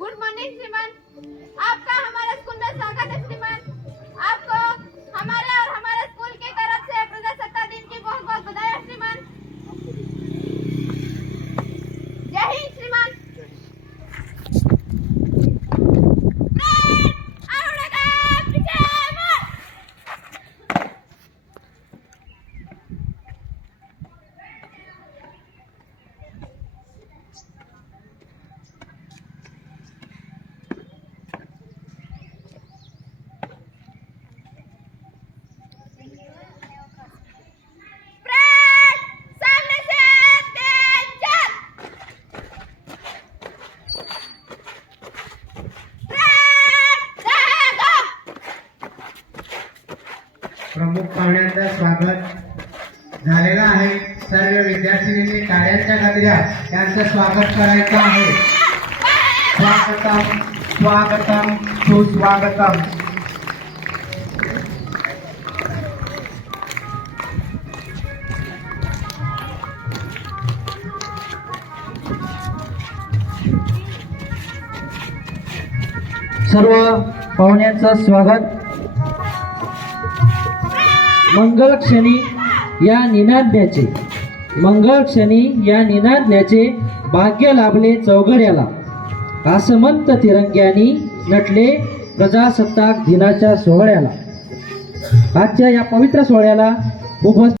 Good morning, Simon. प्रमुख पाहुण्यांचं स्वागत झालेलं आहे. सर्व विद्यार्थिनींनी टाळ्यांच्या गजऱ्यात त्यांचं स्वागत करायचं आहे. स्वागतम स्वागतम सुस्वागतम. सर्व पाहुण्यांचं स्वागत. मंगल क्षणी या निनाद्याचे मंगळ क्षणी या निनाद्याचे भाग्य लाभले चौघड्याला. आसमंत तिरंग्यानी नटले प्रजासत्ताक दिनाच्या सोहळ्याला. आजच्या या पवित्र सोहळ्याला उपस्थित